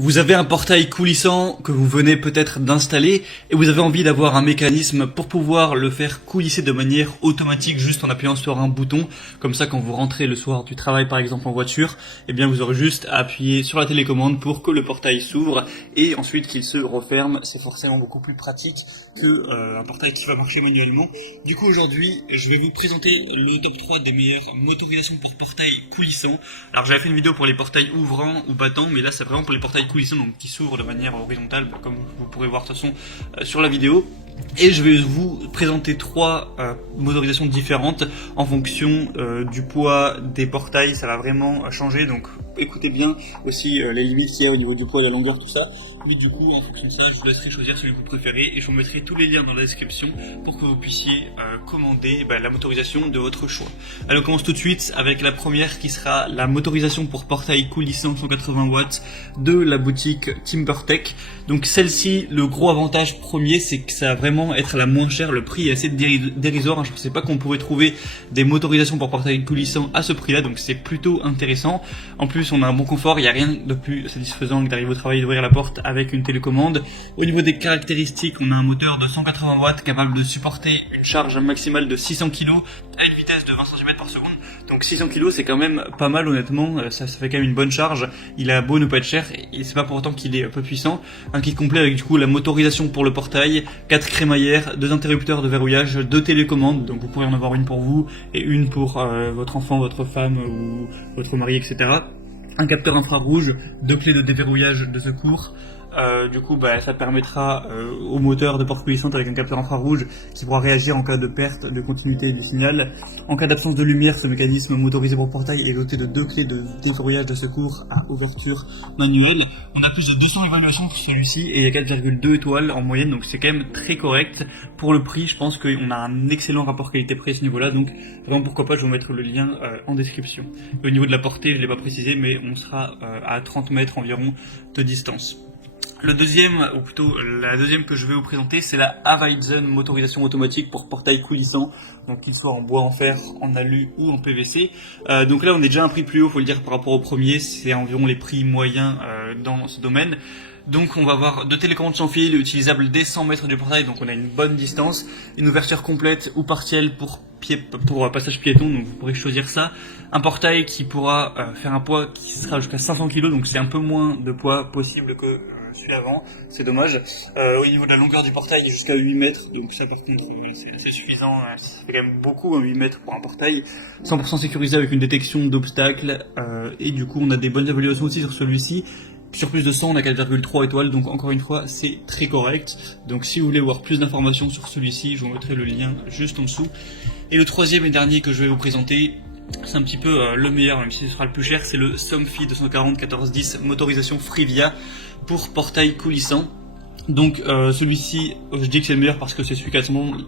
Vous avez un portail coulissant que vous venez peut-être d'installer et vous avez envie d'avoir un mécanisme pour pouvoir le faire coulisser de manière automatique juste en appuyant sur un bouton. Comme ça, quand vous rentrez le soir du travail par exemple en voiture, eh bien vous aurez juste à appuyer sur la télécommande pour que le portail s'ouvre et ensuite qu'il se referme. C'est forcément beaucoup plus pratique que un portail qui va marcher manuellement. Du coup aujourd'hui, je vais vous présenter le top 3 des meilleures motorisations pour portail coulissant. Alors j'avais fait une vidéo pour les portails ouvrants ou battants, mais là c'est vraiment pour les portails coulissants, donc qui s'ouvrent de manière horizontale, comme vous pourrez voir de toute façon sur la vidéo. Et je vais vous présenter trois motorisations différentes en fonction du poids des portails. Ça va vraiment changer, donc écoutez bien aussi les limites qu'il y a au niveau du poids et de la longueur, tout ça. Et du coup, en fonction de ça, je vous laisserai choisir celui que vous préférez et je vous mettrai tous les liens dans la description pour que vous puissiez commander la motorisation de votre choix. Alors on commence tout de suite avec la première qui sera la motorisation pour portail coulissant 180 watts de la boutique TimberTech. Donc celle-ci, le gros avantage premier, c'est que ça va vraiment être la moins chère. Le prix est assez dérisoire. Je ne pensais pas qu'on pouvait trouver des motorisations pour portail coulissant à ce prix-là, donc c'est plutôt intéressant. En plus, on a un bon confort. Il n'y a rien de plus satisfaisant que d'arriver au travail et d'ouvrir la porte avec une télécommande. Au niveau des caractéristiques, on a un moteur de 180 watts capable de supporter une charge maximale de 600 kg à une vitesse de 20 cm par seconde. Donc 600 kg, c'est quand même pas mal honnêtement. Ça fait quand même une bonne charge. Il a beau ne pas être cher et c'est pas pour autant qu'il est peu puissant. Un kit complet avec du coup la motorisation pour le portail, 4 crémaillères, 2 interrupteurs de verrouillage, 2 télécommandes, donc vous pourrez en avoir une pour vous et une pour votre enfant, votre femme ou votre mari, etc. Un capteur infrarouge, 2 clés de déverrouillage de secours. Du coup, ça permettra au moteur de porte coulissante avec un capteur infrarouge qui pourra réagir en cas de perte de continuité du signal. En cas d'absence de lumière, ce mécanisme motorisé pour portail est doté de 2 clés de déverrouillage de secours à ouverture manuelle. On a plus de 200 évaluations pour celui-ci et il y a 4,2 étoiles en moyenne, donc c'est quand même très correct. Pour le prix, je pense qu'on a un excellent rapport qualité-prix à ce niveau-là, donc vraiment pourquoi pas, je vais vous mettre le lien en description. Au niveau de la portée, je ne l'ai pas précisé, mais on sera à 30 mètres environ de distance. Le deuxième, ou plutôt la deuxième que je vais vous présenter, c'est la Avaizen motorisation automatique pour portail coulissant, donc qu'il soit en bois, en fer, en alu ou en PVC. Donc là on est déjà un prix plus haut, faut le dire, par rapport au premier, c'est environ les prix moyens dans ce domaine. Donc on va avoir 2 télécommandes sans fil utilisables dès 100 mètres du portail, donc on a une bonne distance, une ouverture complète ou partielle pour passage piéton, donc vous pourrez choisir ça. Un portail qui pourra faire un poids qui sera jusqu'à 500 kg, donc c'est un peu moins de poids possible que celui avant, c'est dommage. Au niveau de la longueur du portail, il est jusqu'à 8 mètres, donc ça par contre c'est assez suffisant, ça fait quand même beaucoup, 8 mètres pour un portail. 100% sécurisé avec une détection d'obstacles, et du coup on a des bonnes évaluations aussi sur celui-ci. Sur plus de 100, on a 4,3 étoiles, donc encore une fois, c'est très correct. Donc si vous voulez voir plus d'informations sur celui-ci, je vous mettrai le lien juste en dessous. Et le troisième et dernier que je vais vous présenter, c'est un petit peu le meilleur, même si ce sera le plus cher, c'est le Somfy 240 1410 motorisation Frivia pour portail coulissant. Donc celui-ci, je dis que c'est le meilleur parce que c'est celui qui a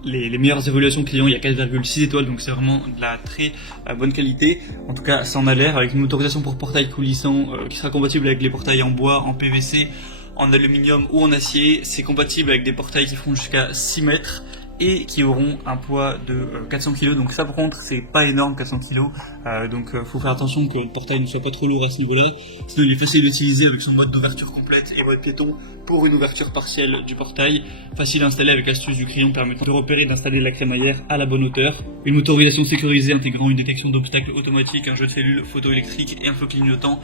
les meilleures évaluations clients, il y a 4,6 étoiles, donc c'est vraiment de la très bonne qualité. En tout cas, ça en a l'air, avec une motorisation pour portail coulissant qui sera compatible avec les portails en bois, en PVC, en aluminium ou en acier. C'est compatible avec des portails qui feront jusqu'à 6 mètres et qui auront un poids de 400 kg, donc ça par contre c'est pas énorme, 400 kg, donc faut faire attention que le portail ne soit pas trop lourd à ce niveau là, sinon il est facile d'utiliser avec son mode d'ouverture complète et mode piéton pour une ouverture partielle du portail, facile à installer avec l'astuce du crayon permettant de repérer et d'installer la crémaillère à la bonne hauteur, une motorisation sécurisée intégrant une détection d'obstacles automatique, un jeu de cellules photoélectrique et un feu clignotant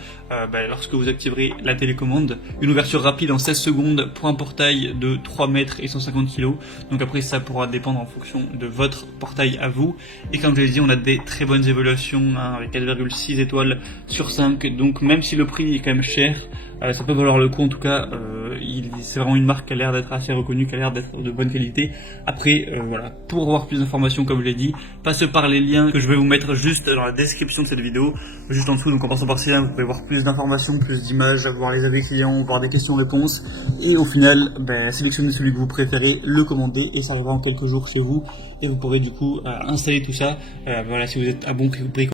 lorsque vous activerez la télécommande, une ouverture rapide en 16 secondes pour un portail de 3 mètres et 150 kg, donc après ça pourra dépendre en fonction de votre portail à vous, et comme je l'ai dit, on a des très bonnes évaluations avec 4,6 étoiles sur 5, donc même si le prix est quand même cher, ça peut valoir le coup. En tout cas, c'est vraiment une marque qui a l'air d'être assez reconnue, qui a l'air d'être de bonne qualité. Après, voilà, pour avoir plus d'informations, comme je l'ai dit, passez par les liens que je vais vous mettre juste dans la description de cette vidéo, juste en dessous. Donc en passant par ces liens, vous pouvez voir plus d'informations, plus d'images, voir les avis clients, voir des questions-réponses, et au final, sélectionnez celui que vous préférez, le commander, et ça arrivera en quelques jours chez vous, et vous pourrez du coup installer tout ça. Voilà, si vous êtes un bon bricoleur